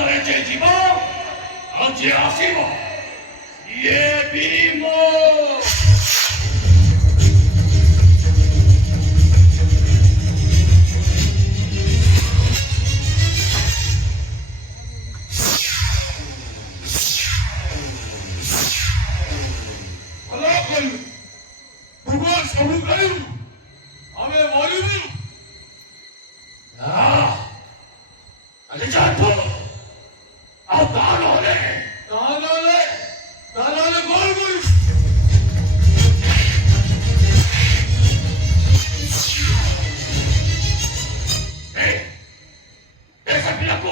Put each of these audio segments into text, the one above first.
ରାସ୍ତାରେ ଯେ ଯିବ ଆଉ ଯିଏ ଆସିବ ସିଏ ବି ମୋ ସବୁ କହିବୁ ଆମେ ମରିବୁ ଆରେ ଯାଠ ଆଉ ତା ନହେଲେ କଣ କରିବୁ ପିଲାକୁ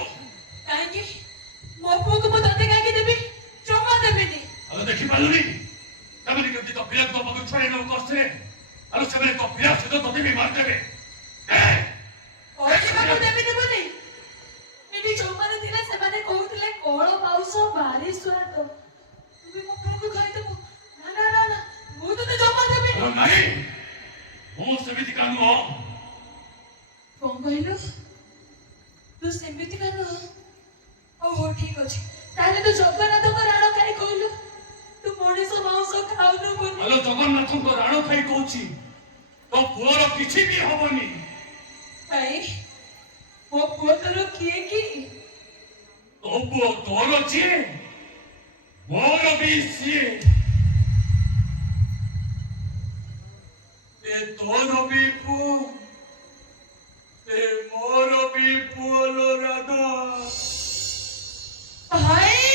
କାହିଁକି ମୋ ପୁଅକୁ ମୁଁ ତତେ କାହିଁକି ଦେବି ଜମା ଦେବିନି ଆଉ ଦେଖିପାରିଲୁନି ତାମାନେ କେମିତି ତ ପିଲାକୁ ତ ପାଖକୁ ଛଡେଇ ନେବୁ କଷ୍ଟରେ ଆଉ ସେମାନେ ତ ପିଲା ସହିତ ତତେ ବି ମାରିଦେବେ କହିବାକୁ ଦେବିନି ବୋଲି ଏଠି ଯୋଉମାନେ ଥିଲେ ସେମାନେ କହୁଥିଲେ କଳ ମାଉସ ଭାରି ସ୍ୱାଦ ତୁମେ ମୋ ପୁଅକୁ ଖାଇଦେବୁ ନା ମୁଁ ତତେ ଜମା ଦେବିନି ନାହିଁ ମୁଁ ସେମିତିକା ନୁହଁ କଣ କହିଲୁ ତୁ ସେମିତିକା ନୁହଁ ହଉ ଠିକ ଅଛି ତାହେଲେ ତୁ ଜଗନ୍ନାଥଙ୍କ ରାଣ ଖାଇ କହିଲୁ ତୁ ମଣିଷ ମାଉସ ଖାଉନୁ ବୋଲି ଆଲୋ ଜଗନ୍ନାଥଙ୍କ ରାଣ ଖାଇ କହୁଛି ତୋ ପୁଅର କିଛି ବି ହବନି ଭାଇ ମୋ ପୁଅ ତୋର କିଏ କି ତୋ ପୁଅ ତୋର ଯିଏ ମୋର ବି ସିଏ ଏ ତୋର ବି ପୁଅ ଏ ମୋର ବି ପୁଅ ଲୋ ରାଧା ଭାଇ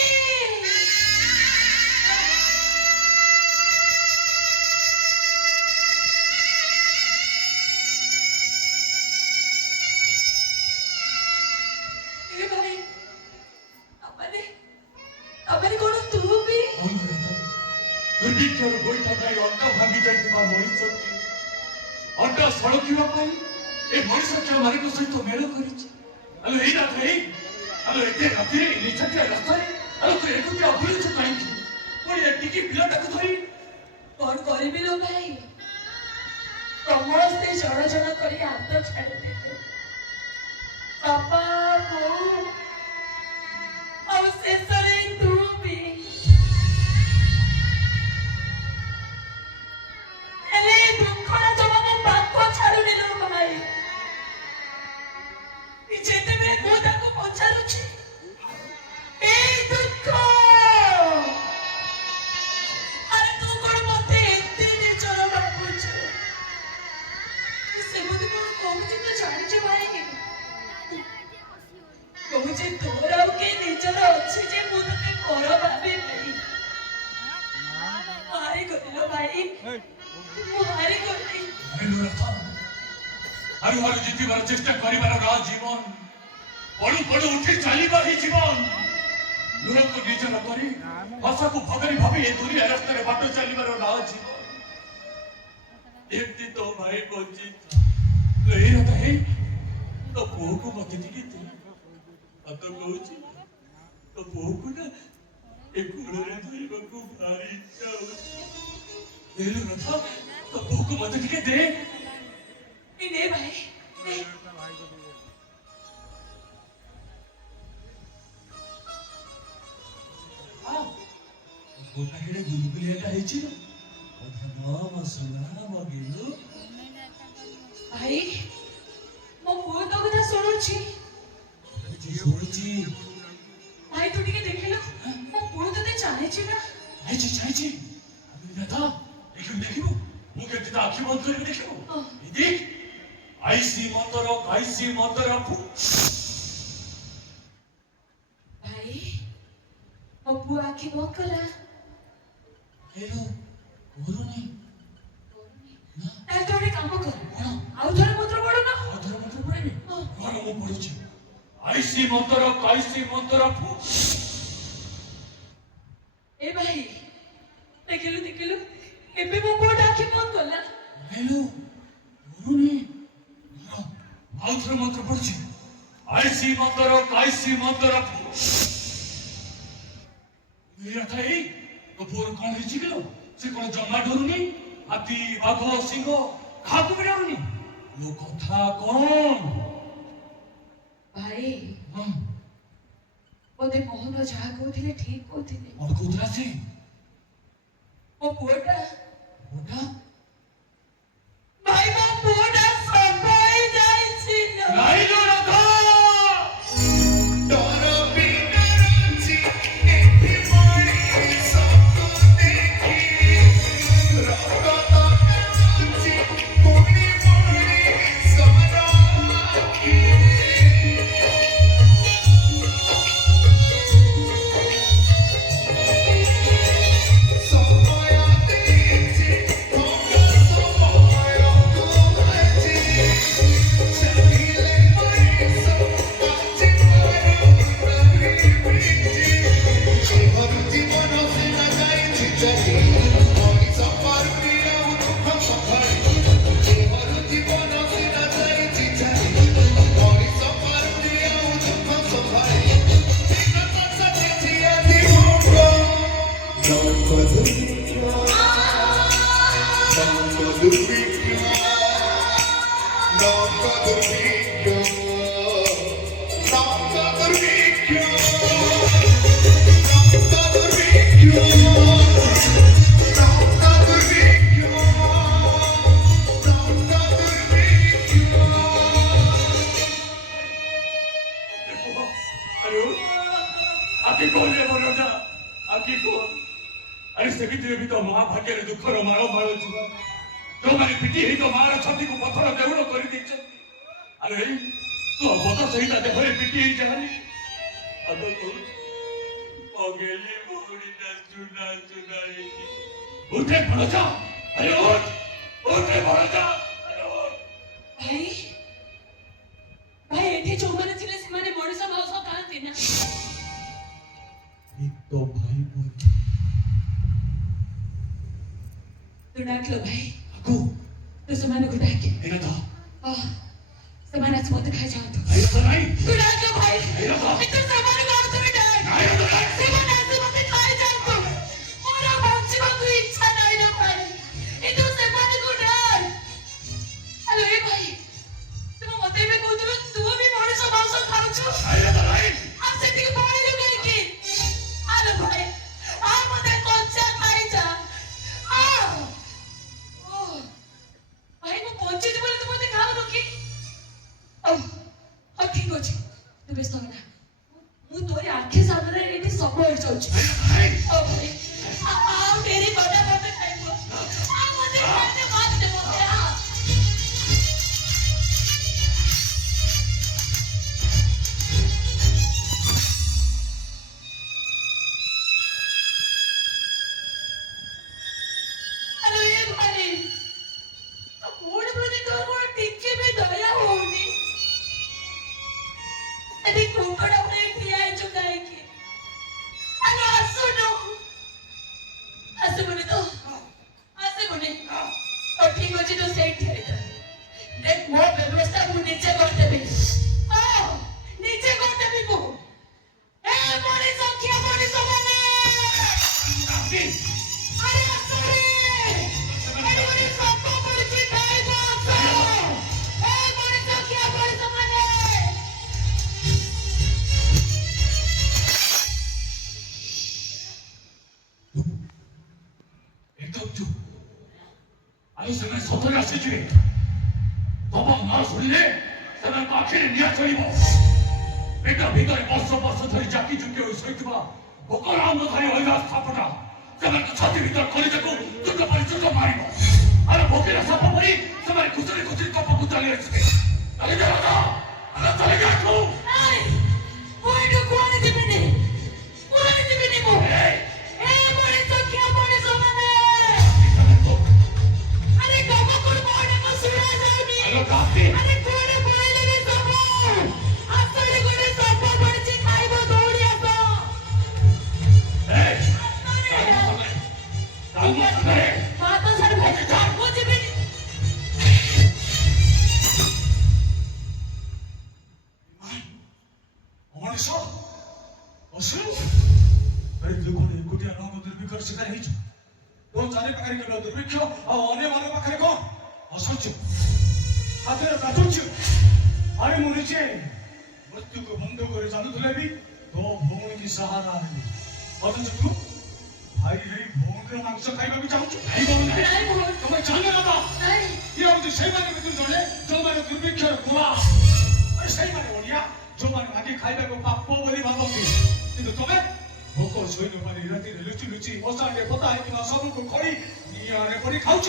ଦୁର୍ଭିକ୍ଷର ଗୋଇଠା ଖାଇ ଅଣ୍ଟା ଭାଙ୍ଗି ଯାଇଥିବା ମଣିଷଟି ଅଣ୍ଟା ସଳଖିବା ପାଇଁ ଏ ମଣିଷ ମାନଙ୍କ ସହିତ ମେଳ କରିଛି ଆଲୋ ଏଇ ରାତ୍ରେ ଆଲୋ ଏତେ ରାତିରେ ନିଛାଟିଆ ରାସ୍ତାରେ ଆଲୋ ତୁ ଏକୁଟିଆ ବୁଲୁଛୁ କାହିଁକି ପୁଣି ଏଟିକି ପିଲାଟାକୁ ଧରି କଣ କରିବି ଲୋ ଭାଇ ସମସ୍ତେ ଜଣ ଜଣ କରି ହାତ ଛାଡ଼ିଦେଲେ ବାପା ବୋଉ ଆଉ ଶେଷରେ ତୁ ବି ହେଲେ ଦୁଃଖଟା ଜମା ମୋ ପାଖ ଛାଡୁନି ଲୋ ଭାଇ ଯେତେବେଳେ ମୁଁ ତାକୁ ପଚାରୁଛି ଏଇ ଦୁଃଖ ଆରେ ତୁ କଣ ମତେ ଏତେ ନିଜର ଭାବୁଛୁ ସେମିତି କଣ କହୁଛି ତୁ ଜାଣିଛୁ ଭାଇ କହୁଛି ତୋର ଆଉ କିଏ ନିଜର ଅଛି ଯେ ମୁଁ ତତେ ପର ଭାବିବି ହାରିଗଲି ଲୋ ଭାଇ ମୁଁ ହାରିଗଲି ହାରୁ ହାରୁ ଜିତିବାର ଚେଷ୍ଟା କରିବାର ନା ଜୀବନ ପଡୁ ପଡୁ ଉଠି ଚାଲିବା ହିଁ ଜୀବନ ଲୁହକୁ ନିଜର କରି ଭାଷାକୁ ଭଗରି ଭାବି ଏ ଦୁନିଆ ରାସ୍ତାରେ ବାଟ ଚାଲିବାର ନା ଜୀବନ ଏମିତି ତୋ ଭାଇ ବଞ୍ଚି ଏଇ କଥା ହେଇ ତୋ ପୁଅକୁ ମତେ ଟିକେ ଦେ ହାତ କହୁଛି ତୋ ପୁଅକୁ ନା ଏ ଗୋଡରେ ଧରିବାକୁ ଭାରି ଇଚ୍ଛା ହଉଛି ଏଇ କଥା ତୋ ପୁଅକୁ ମତେ ଟିକେ ଦେ ନେ ଭାଇ ନେ ଗୋଟାକେରେ ଗୁଲଗୁଲିଆଟା ହେଇଛି ଧନ ମସଲା ମଗେଇଲୁ ଭାଇ ମୋ ପୁଅ ତୋ କଥା ଶୁଣୁଛି ଶୁଣୁଛି ଭାଇ ତୁ ଟିକେ ଦେଖିଲୁ ମୋ ପୁଅ ତତେ ଚାହିଁଛି ନା ଚାହିଁଛି ଦେଖିବୁ ମୁଁ କେମିତି ତା ଆଖି ବନ୍ଦ କରିବି ଦେଖିବୁ ଦିଦି ଆଇସି ମତର କାଇସି ମତର ଭାଇ ମୋ ପୁଅ ଆଖି ବନ୍ଦ କଲା ହେଲୋ କରୁନି ତାହେଲେ ତୁ ଗୋଟେ କାମ କର ଆଉ ଥରେ ମନ୍ତ୍ର ପଢୁ ନା ଆଉ ଥରେ ମନ୍ତ୍ର ପଢିବି କଣ ମୁଁ ପଢୁଛି ଆଇସି ମତର କାଇସି ମତର ଏ ଭାଇ ଦେଖିଲୁ ଏବେ ମୋ ପୁଅଟା ଆଖି ବନ୍ଦ କଲା ହେଲୋ କରୁନି ଆଉ ଥରେ ମନ୍ତ୍ର ପଢୁଛି ଆଇସି ମତର କାଇସି ମତର ଥାଇ ତୋ ପୁଅର କଣ ହେଇଛି କିଲୋ ସେ କଣ ଜମା ଡରୁନି ହାତୀ ବାଘ ସିଂହ କାହାକୁ ବି ଡରୁନି ଲୋ କଥା କଣ ଭାଇ ବୋଧେ ମୋହନ ଯାହା କହୁଥିଲେ ଠିକ କହୁଥିଲେ। କଣ କହୁଥିଲା ସେ? ମୋ ପୁଅଟା କୋଉଟା? ଭାଇ ମୋ ପୁଅଟା ସଫଳ ହେଇଯାଇଛି ଲୋ। ନାଇଁ ଲୋ ରାଧା। ଡର ବିନା ରଞ୍ଚି ଏଠି ମଣି ସବୁ ଦେଖି ରକ୍ତ ତରଞ୍ଚି ପୁଣି ମଣି ସର ଆଖି ସମୟ ଦେଇଛି ଧୋକା ସମୟକୁ ଆଜି ଚାହିଁଲେ ମଣିଷ ଆଜି ପାରୁନାହିଁ ବିଜି ଜୀବନ ଜୀବନ ସିନା ଯାଇଛି ଚାଲି ମଣିଷ ପାରୁନି ଆଉ ଦୁଃଖ ସମ୍ଭାଳି ଜୀବନ ଜୀବନ ସିନା ଯାଇଛି ଚାଲି ମଣିଷ ପାରୁନି ଆଉ ଦୁଃଖ ସମ୍ଭାଳି ଦିନ ସାଥିଛି ଆଜି ଭୋଗ ନକ ଦୁର୍ଭିକ୍ଷ ନକ ଦୁର୍ଭିକ୍ଷ ନକ ଦୁର୍ଭିକ୍ଷ ନକ ଦୁର୍ଭିକ୍ଷ ନକ ଦୁର୍ଭିକ୍ଷ ନକ ଦୁର୍ଭିକ୍ଷ ନକ ଦୁର୍ଭିକ୍ଷ अरे आके कौन रे वो राजा? आके कौन? अरे सेमितिरे भी तो महाभाग्य रे दुखर मारो मारो जीवन तो मारे पिटी ही तो मारा छाती को पत्थर देउलो करी देछन। अरे तू बत सहित देहरे पिटी ही जहानी अदो को ओगेली मोरी ना चुना चुना एकी उठे भरोसा। अरे उठे भरोसा। अरे उठ। ଭାଇ ଭାଇ ଏଠି ଯୋଉମାନେ ଥିଲେ ସେମାନେ ମଣିଷ ମାଂସ ଖାଆନ୍ତି ନା। एक तो भाई बोल ତୁ ଡାକିଲ ଭାଇ आको ତୁ ସେମାନଙ୍କୁ ଡାକି एना था ସେମାନେ ଆସି ମତେ ଖାଇଯାଆନ୍ତୁ। एना तो नहीं ତୁ ଡାକିଲ ଭାଇ एना था ତୁ ସେମାନଙ୍କୁ ଆଉ ଥରେ ଡାକ। नहीं तो नहीं ସେମାନେ ଆସି ମତେ ଖାଇଯାଆନ୍ତୁ। ମୋର ଆଉ ବଞ୍ଚିବାକୁ ଇଚ୍ଛା ନାହିଁ ରେ ଭାଇ ତୁ ସେମାନଙ୍କୁ ଡାକ। ଆଲୋ ଏ ଭାଇ ତୁମେ ମତେ ଏବେ କହୁଥିଲ ତୁ ବି ମଣିଷ ମାଂସ ଖାଉଛୁ एना तो नहीं ଆଉ ସେଠିକି ପଳେଇଲୁ କାହିଁକି? ଆଲୋ ଭାଇ ମତେ କଞ୍ଚା ଖାଇଯା। ଭାଇ ମୁଁ ବଞ୍ଚିଛି ବୋଲି ତୁ ମତେ ଖାଉନୁ କି? ହଉ ଠିକ ଅଛି ତୁ ବ୍ୟସ୍ତ ହନା ମୁଁ ତୋରି ଆଖି ସାମ୍ନାରେ ଏଠି ସବୁ ହେଇଯାଉଛି। ହଉ ଭାଇ ଆଉ ଡେରି କଲା ମତେ ଖାଇବ ମତେ ଖାଇତେ ମାରିଦେ ମତେ ଆଲୋ ଏ ଭାଇ ତ ମୋଡ଼ ପ୍ରତି ତୋର ମୋର ଟିକେ ବି ଦୟା ହଉନି। ଏଠି କୁକୁଡ଼ା ଭଳି ଠିଆ ହେଇଛୁ କାହିଁକି? ଆଲୋ ଆସୁନୁ ଆସିବୁନି ତ ଆସିବୁନି ଠିକ ଅଛି ତୁ ସେଇଠି ହେଇଥା ଦେଖ ମୋ ବ୍ୟବସ୍ଥା ମୁଁ ନିଜେ କରିଦେବି। ନିଜେ କରିଦେବି ମୁଁ। ଏ ମଣିଷ କିଏ ମଣିଷ ମାନେ ଆରେ ଆସରେ ଏଠି ଗୋଟେ ସପ ପଡିଛି ଖାଇବ ଆସ। ଏ ମଣିଷ କିଏ ମଣିଷ ମାନେ एकदम चुप। आयो समय सतरे आसीछि तब ना सुनिले समय आखिरे निया चलिबो। बेटा भीतर वर्ष वर्ष धरि जाकी चुके होई सहितबा बकराम धरि होइगा स्थापना समय छाती भीतर कलिजाको चुक परि चुक मारिबो। अरे भोकेरा साप परि समय खुचरी खुचरी कप कुताली आछे चले जा राजा। अरे चले जा तू Ay! Bueno, kuani jibini mo. Moriso kya moriso mane. Are kama kod mone ko sura jauni. Hello काफी Are kone boile ne sabo. Asare kone sabo padichi khaibo dori aso. ए कालमा सुने Mata sar bhai mo jibini. Manish असु अरे देखो ने कुटिया नंग दुर्भिक्ष शिकार हेछु तो चारे पाखरे केवल दुर्भिक्ष आ अन्य मान पाखरे कोन असुच हाथे काटुच अरे मुनिचे मृत्यु को बंद करे जानुथले भी ତୋ ଭଉଣୀ କି ସାହାରା ହେଲି ଅଥଚ ତୁ ଭାଇ ହେଇ ଭଉଣୀର ମାଂସ ଖାଇବାକୁ ଚାହୁଁଛୁ ଖାଇବ ନାହିଁ ନାଇଁ ଭଉଣୀ ତମେ ଜାଣିନ ନା ନାଇଁ ଇଏ ହଉଛି ସେଇମାନେ ଭିତରୁ ଜଣେ ଯୋଉମାନେ ଦୁର୍ଭିକ୍ଷର ଗୁଆ ଆରେ ସେଇମାନେ ଓଡ଼ିଆ ଯୋଉମାନେ ମାଗି ଖାଇବାକୁ ପାପ ବୋଲି ଭାବନ୍ତି କିନ୍ତୁ ତମେ ଭୋକ ଶୋଇ ନ ପାରି ରାତିରେ ଲୁଚି ଲୁଚି ମଶାରେ ପୋତା ହେଇଥିବା ସବୁକୁ ଖୋଳି ନିଆଁରେ ପଡ଼ି ଖାଉଛ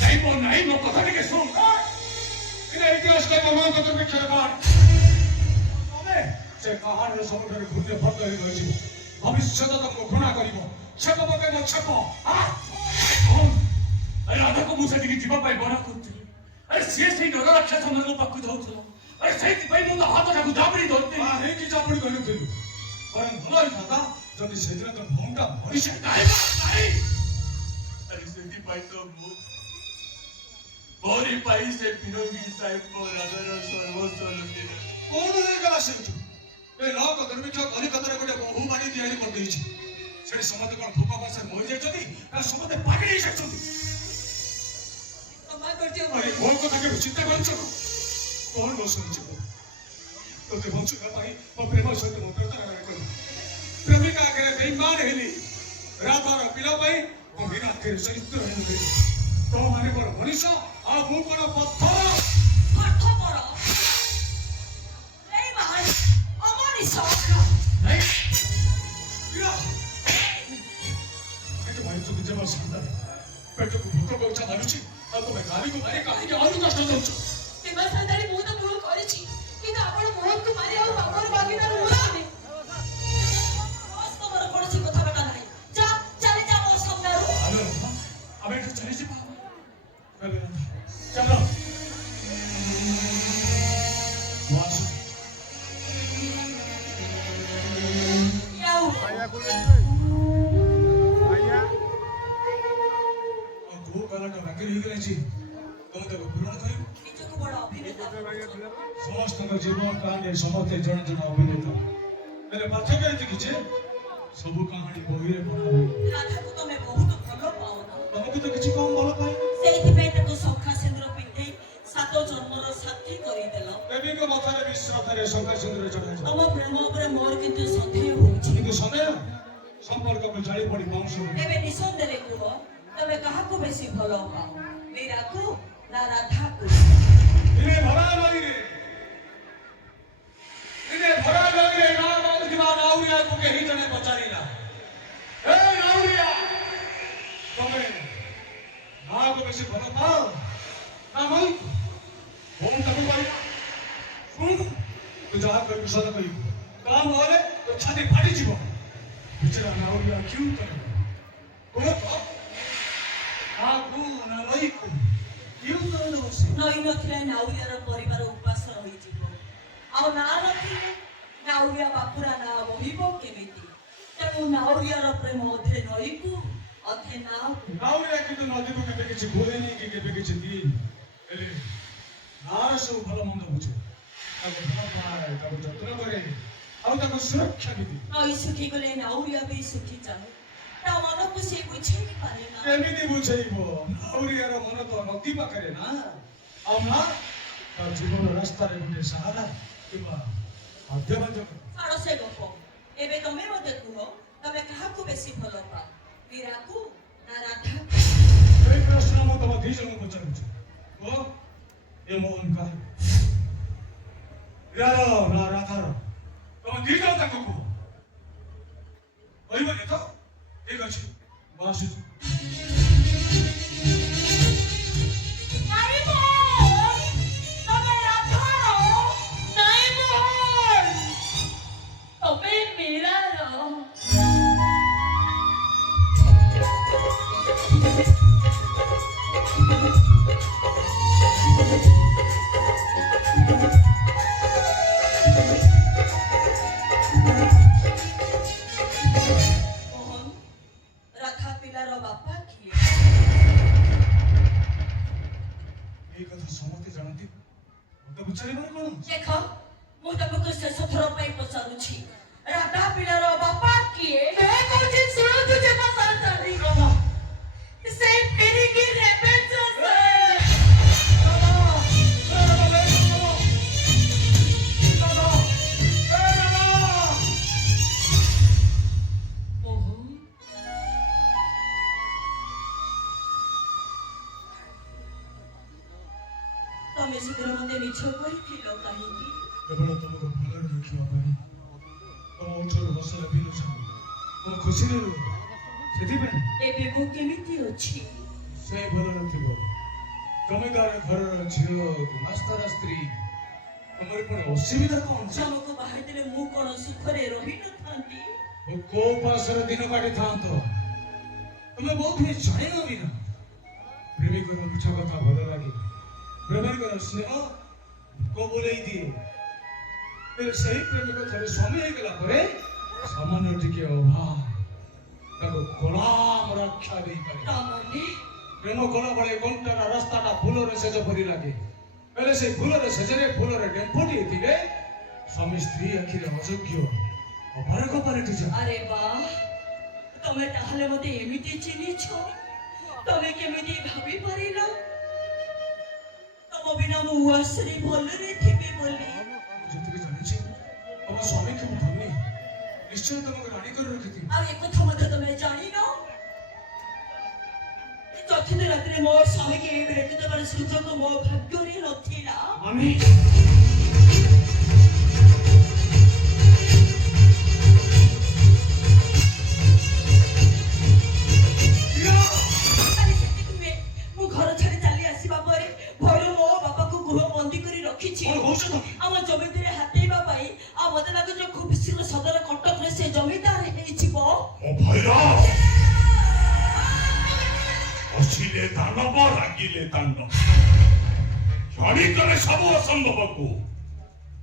ଖାଇବ ନାହିଁ ମୋ କଥା ଟିକେ ଶୁଣ ଏଇଟା ଇତିହାସ କହିବ ମୋ ଦୁର୍ଭିକ୍ଷର କାହାଣୀ ତମେ ସେ କାହାଣୀର ସବୁଠାରୁ ଘୃଣ୍ୟ ଫଟ ହେଇ ରହିଯିବ ଭବିଷ୍ୟତ ତମକୁ ଘୃଣା କରିବ ଛେପ ପକେଇବ ଛେପ ଆରେ ରାଧାକୁ ମୁଁ ସେଠିକି ଯିବା ପାଇଁ ମନା କରୁଥିଲି ଆରେ ସିଏ ସେଇ ନର ରାକ୍ଷସ ମାନଙ୍କ ପାଖକୁ ଯାଉଥିଲା ଆରେ ସେଇଥିପାଇଁ ମୁଁ ତା ହାତଟାକୁ ଜାବୁଡ଼ି ଧରିଥିଲି ହେଇକି ଜାବୁଡ଼ି ଧରିଥିଲୁ ବରଂ ଭଲ ହେଇଥାନ୍ତା ଯଦି ସେଦିନ ତ ଭଉଣୀଟା ମରିଯାଇଥାଏ ଆରେ ସେଥିପାଇଁ ତ ମୁଁ ମୋରି ପାଇଁ ସେ ଫିରୋଗୀ ସାହେବ ମୋ ରାଧାର ସର୍ବସ୍ୱ ଲୁଟିଲା କଣ ହେଇଗଲା ସେଠୁ ଏ ଲୋକ ଦୁର୍ଭିକ୍ଷ କଲିକତାରେ ଗୋଟେ ବହୁ ବାଣୀ ତିଆରି କରିଦେଇଛି ସେଠି ସମସ୍ତେ କଣ ଭୋକ ବର୍ଷାରେ ମରିଯାଇଛନ୍ତି ନା ସମସ୍ତେ ପାଗଳି ହେଇଯାଇଛନ୍ତି क्षमा कर दियो अरे कौन को ताके चिंता କରୁଛ कौन ନ ଶୁଣିଯିବ ତୋତେ ବଞ୍ଚିବା ପାଇଁ ମୋ ପ୍ରେମ ସହିତ ମୋ ପ୍ରତାରଣା କଲି ପ୍ରେମିକା ଆଗରେ ବେଇମାନ ହେଲି ରାଧାର ପିଲା ପାଇଁ ମୋ ବିନା ଆଗରେ ଚରିତ୍ର ହେଲି ତୋ ମାନେ କଣ ମଣିଷ ଆଉ ମୁଁ କଣ ପଥର ପାଠ ପଢ এই মান আমারই শখ এই ପିଲା ଏତେ ମାରିଛନ୍ତି ଯେ ମୋ ସାନ୍ତାର ପେଟକୁ ଭୋକ କଉଚା ମାରୁଛି ଆଉ ତମେ ଗାଳିକୁ ମାରି କାହିଁକି ଆହୁରି କଷ୍ଟ ଦେଉଛ तेमा सादारी मु तो भूल करिछि किंतु आपण मोहन को मारी आ बापर बागिनार होलाने वास्तव रे कोनसी कथा बेटा नाही जा चले जा ओ सामनारू हेलो अबे तो चले जा चलो वासु याऊ को गलत बाकी रही गई छी तुम तो पूर्ण करी निजको बड़ अभिनेता समस्त जीवन कांडे समस्ते जन जन अभिनेता मेरे पार्थक्य एति किछे सब कहानी बहिरे पढ़ा राधा को तमे बहुत भलो पाओ ना तुमको तो किछि कम भल पाई सेइथि पे ताको सखा सिंदूर पिंधे सातो जन्मर साथी करी देलो देवी को माथारे विश्रामरे शंकर सुंदर चढ़ा तम प्रेम ऊपर मोर किंतु संदेह होछि किंतु समय संपर्क को जाली पड़ी पाउस एबे निसंदेह कुह तमे काहा को बेसी भलो पाओ मेरा को ना राधा को इने भरा लगी रे इने भरा लगी रे ना बात की बात आउरिया को के ही जने पचारीला ए नाउरिया तमे ना को बेसी भलो पाओ ना मई फोन तब पाई सुन तू जा कर विषय करी काम होले तो छाती फाटी जीवो बेचारा नाउरिया क्यों करे को तो आगु ना लई को क्यों करे दोसी नई नथिले नाउरियार परिवार उपास रही जीवो आ ना नथिले नाउरिया बापुरा ना बहिबो केमिति तेणु नाउरियार प्रेम अधे नई को अधे ना नाउरिया किंतु नदी को केबे किछि बोलेनी कि केबे किछि दिन एले नार सब भलो मंद बुझे ताको भलो पाए ताको जतन करे आउ ताको सुरक्षा भी दे नई सुखी गले नाउरिया भी सुखी जाए ता मन को से बुझे नहीं पारे ना एमिति बुझेइबो नाउरियार मन तो नदी पाखरे ना आउ ना ता जीवन रास्ता रे गुटे सहारा किबा मध्यबंधक आरो से गप एबे तमे मते कुह तमे काहा को बेसी भलो पा मीरा को ना राधा को ए प्रश्न म तम दी जन पचारुछु ओ ए मोहन का यारो ना राधार तम दी जन ताको को ओइबने तो ठीक अछि बासु नाई मोहन तमे राधा रो नाई मोहन तमे मीरा रो मोहन राधा पिलार बापा किए ए कथा समते जानती मते बुझारे मन कोन देख मु तमको शेष थर पाई पचारुछि राधा पिलार बापा किए मैं कहछि सुनो तुझे पता चली बाबा से मेरी की रेबेचा से बाबा बाबा ତମେ ସେଦିନ ମତେ ମିଛ କହିଥିଲ କାହିଁକି? କେବଳ ତମକୁ ଭଲରେ ଦେଖିବା ପାଇଁ ତମ ଓଠରୁ ହସ ଲଭିଲ ତମ ଖୁସିରେ ରୁହ ସେଥିପାଇଁ ଏବେ ମୁଁ କେମିତି ଅଛି? ସେ ଭଲ ନଥିବ ଜମିଦାର ଘରର ଝିଅ ଗୁମାସ୍ତାର ସ୍ତ୍ରୀ ତମର ପୁଣି ଅସୁବିଧା କଣ? ତମକୁ ବାହାଦେଲେ ମୁଁ କଣ ସୁଖରେ ରହିନଥାନ୍ତି? କୋଉ ପାଶରେ ଦିନ କାଟିଥାନ୍ତ ତମେ ବହୁତ ହିଁ ଜାଣିନ ବିନା ପ୍ରେମିକର ମିଛ କଥା ଭଲ ଲାଗେ ପ୍ରେମିକର ସ୍ନେହ କବୁଲେଇ ଦିଏ ହେଲେ ସେହି ପ୍ରେମିକ ଥରେ ସ୍ୱାମୀ ହେଇଗଲା ପରେ ସାମାନ୍ୟ ଟିକେ ଅଭାବ ତାକୁ ଗୋଲାମ ରକ୍ଷା ଦେଇପାରେ ତାମାନେ ପ୍ରେମ କଲା ବେଳେ ଘଣ୍ଟାର ରାସ୍ତାଟା ଫୁଲରେ ସେଜ ପରି ଲାଗେ ହେଲେ ସେଇ ଫୁଲରେ ସେଜରେ ଫୁଲରେ ଡେମ୍ଫଟିଏ ଥିଲେ ସ୍ୱାମୀ ସ୍ତ୍ରୀ ଆଖିରେ ଅଯୋଗ୍ୟ ଅପାରକ ପାଲଟିଯାଏ। ଆରେ ବାଃ ତମେ ତାହେଲେ ମତେ ଏମିତି ଚିହ୍ନିଛ? ତମେ କେମିତି ଭାବି ପାରିଲ ତମ ବିନା ମୁଁ ଉଆସରେ ଭଲରେ ଥିବି ବୋଲି? ଯେତିକି ଜାଣିଛି ତମ ସ୍ୱାମୀକୁ ମୁଁ ଧନ୍ୟ ନିଶ୍ଚୟ ତମକୁ ରାଣୀ କରି ରଖିଥିବି। ଆଉ ଏକଥା ମଧ୍ୟ ତମେ ଜାଣିନ ଚତୁର୍ଥ ରାତିରେ ମୋ ସ୍ୱାମୀକି ଭେଟି ଦେବାର ସୁଯୋଗ ମୋ ଭାଗ୍ୟରେ ନଥିଲା। ମାମି ମୁଁ ଘର ଛାଡି ଚାଲି ଆସିବା ପରେ ଭୈରବ ମୋ ବାପାକୁ ଗୃହ ବନ୍ଦୀ କରି ରଖିଛି କଣ କହୁଛ ତମେ? ଆମ ଜମିଦାରେ ହାତେଇବା ପାଇଁ। ଆଉ ମତେ ଲାଗୁଛି ଖୁବ ଶୀଘ୍ର ସଦର କଟକରେ ସେ ଜମିଦାର ହେଇଯିବ। ଓ ଭୈରବ ହସିଲେ ଦାନବ ରାଗିଲେ ତାଣ୍ଡବ କ୍ଷଣିକରେ ସବୁ ଅସମ୍ଭବକୁ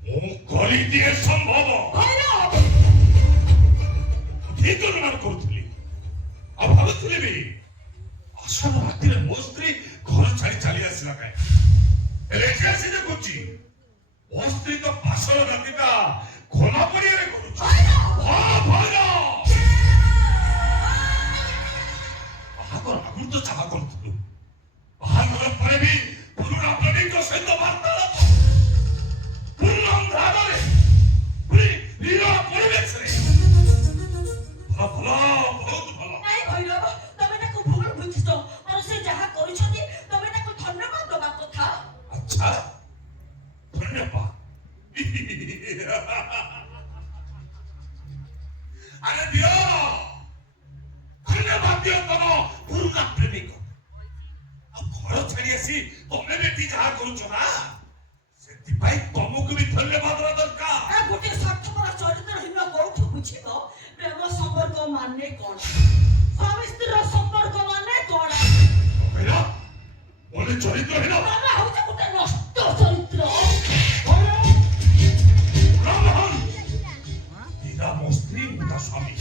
ମୁଁ କରିଦିଏ ସମ୍ଭବ ଭୈରବ ଠିକ ଅନୁମାନ କରୁଥିଲି ଆଉ ଭାବୁଥିଲି ବି ଆସନ ରାତିରେ ମୋ ସ୍ତ୍ରୀ ଘର ଛାଡି ଚାଲି ଆସିଲା କାହିଁ ହେଲେ ଏଠି ଆସି ଦେଖୁଛି ମୋ ସ୍ତ୍ରୀ ତ ପାଶର ରାତିଟା ଖୋଲା ପଡିଆରେ କରୁଛି ଭୈରବ ବାହାଘର ଆଗରୁ ତ ଚାହା କରୁଥିଲୁ ବାହାଘର ପରେ ବି ପୁରୁଣା ପ୍ରେମୀଙ୍କ ସହିତ ବାର୍ତ୍ତାଳାପ ପୂର୍ଣ୍ଣ ଅନ୍ଧାରରେ ପୁଣି ନିରଳ ପରିବେଶରେ ଭଲ ଭଲ ବହୁତ ଭଲ ନାଇଁ ଭୈରବ ତମେ ତାକୁ ଭୁଲ ବୁଝିଛ। ଆଉ ସେ ଯାହା କରୁଛନ୍ତି ତମେ ତାକୁ ଧନ୍ୟବାଦ ଦବା କଥା। ଆଚ୍ଛା ଧନ୍ୟବାଦ ଆରେ ଦିଅ ଧନ୍ୟବାଦ ଦିଅ ତମ ପୁରୁଣା ପ୍ରେମିକ ଆଉ ଘର ଛାଡି ଆସି ତମେ ବେଟି ଯାହା କରୁଛ ନା ସେଥିପାଇଁ ତମକୁ ବି ଧନ୍ୟବାଦ ଦେବା ଦରକାର ଆଉ ଗୋଟେ ସ୍ୱାର୍ଥପର ଚରିତ୍ରହୀନ କୋଉଠୁ ବୁଝିବ ପ୍ରେମ ସମ୍ପର୍କ ମାନେ କଣ? ସ୍ୱାମୀ ସ୍ତ୍ରୀର ସମ୍ପର୍କ ମାନେ କଣ? କହିଲ ମନେ ଚରିତ୍ରହୀନ ତମେ ହଉଛ ଗୋଟେ ନଷ୍ଟ ଚରିତ୍ର। ରାମହନ ଦିଦା ମୋ ସ୍ତ୍ରୀ ମୁଁ ତା ସ୍ୱାମୀ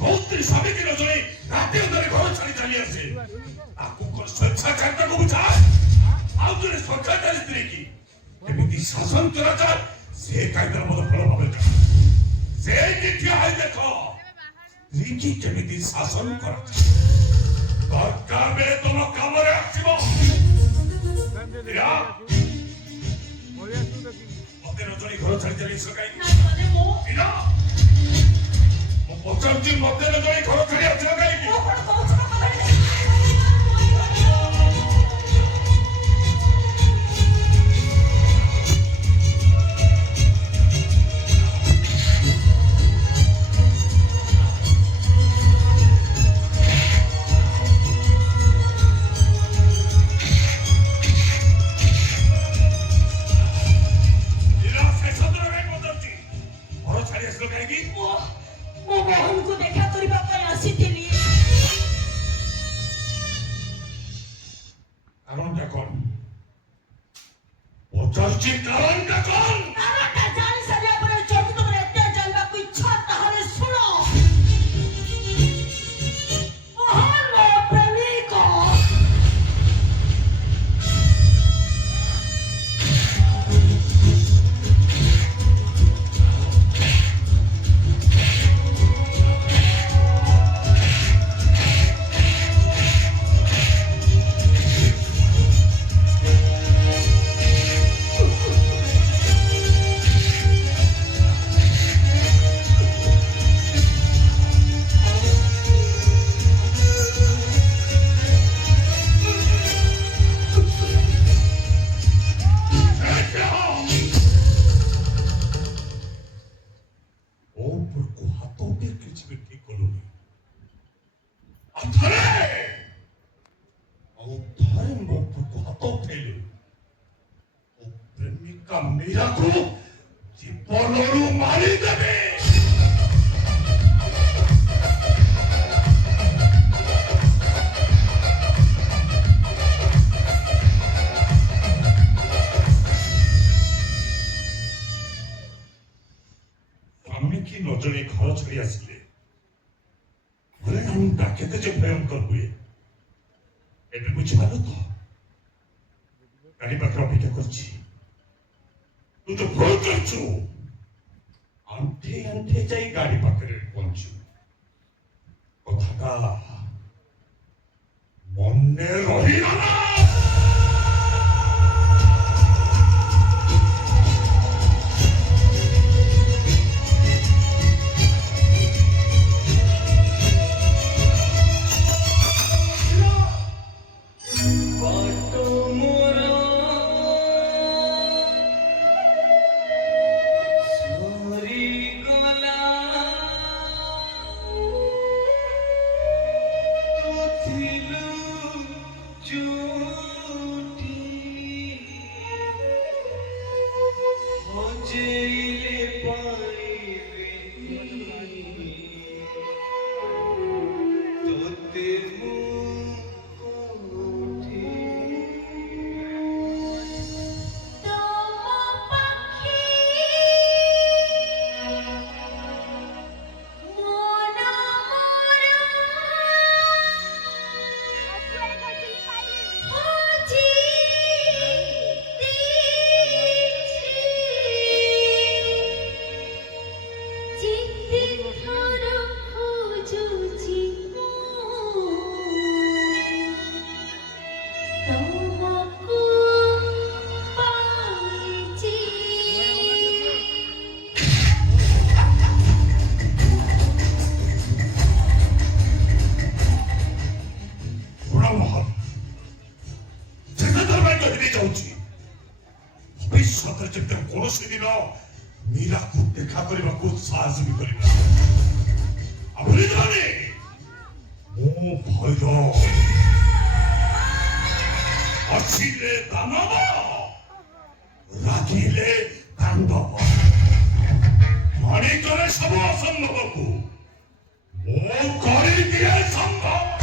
ମୋ ସ୍ତ୍ରୀ ସ୍ୱାମୀକି ନ ଜଣେ ରାତି ଅଧରେ ଘର ଛାଡି ଚାଲି ଆସେ ତାକୁ କଣ ସ୍ୱେଚ୍ଛାଚାରିତାକୁ ବୁଝା ଆଉ ଜଣେ ସ୍ୱେଚ୍ଛାଚାରୀ ସ୍ତ୍ରୀ କି କେମିତି ଶାସନ କରାଯାଏ ସେ କାଇଦାର ମତ ଭଲ ଭାବେ ଜାଣେ ସେଇଠି ଠିଆ ହୋଇ ଦେଖ ସ୍ତ୍ରୀକି କେମିତି ଶାସନ କରାଯାଏ ଦରକାର ବେଳେ ତମ କାମରେ ଆସିବ ମତେ ନ ଜଣେ ଘର ଛାଡି ଚାଲି ଆସିବ କାହିଁକି ମାନେ ମୁଁ ବିନା ମୁଁ ପଚାରୁଛି ମତେ ନ ଜଣେ ଘର ଛାଡି ଆସିବ କାହିଁକି ମୁଁ କଣ କହୁଛି ମୋ କଥାରେ? ଘର ଛାଡି ଆସିଲ କାହିଁକି ମୁଁ ମୋହନକୁ ଦେଖା କରିବା ପାଇଁ ଆସିଥିଲି। କାରଣଟା କଣ ପଚାରୁଛି କାରଣଟା କଣ କାରଣଟା ଜାଣି ସାରିଲା ପରେ ଯଦି ତମର ଏତେ ଜାଣିବାକୁ ଇଚ୍ଛା ତାହେଲେ ଶୁଣ। ମୋହନ ମୋ ପ୍ରେମିକ। ତା ମୀରାକୁ ଜୀବନରୁ ମାରିଦେବେ। ସ୍ୱାମୀକି ନ ଜଣେଇ ଘର ଛାଡ଼ି ଆସିଲେ ପରିଣାମଟା କେତେ ଯେ ଭୟଙ୍କର ହୁଏ ଏବେ ବୁଝିପାରିଲ ତ? ଗାଡି ପାଖରେ ଅପେକ୍ଷା କରିଛି, ତୁ ତ ଭୁଲ କରିଛୁ। ଆଣ୍ଠେ ଆଣ୍ଠେ ଯାଇ ଗାଡି ପାଖରେ ପହଞ୍ଚୁ, କଥାଟା ମନେ ରହିଗଲା। ଭବିଷ୍ୟତରେ ଯେତେ କୌଣସି ଦିନ ମୀରାକୁ ଦେଖା କରିବାକୁ ସାହସ ବି କରିବା ଭୁଲିଯାନି। ମୁଁ ଭୈରବ, ଆସିଲେ ଦାନବ, ରାଗିଲେ ତାଣ୍ଡବ, ମାଣିକରେ ସବୁ ଅସମ୍ଭବକୁ ମୁଁ କରିଦିଏ ସମ୍ଭବ।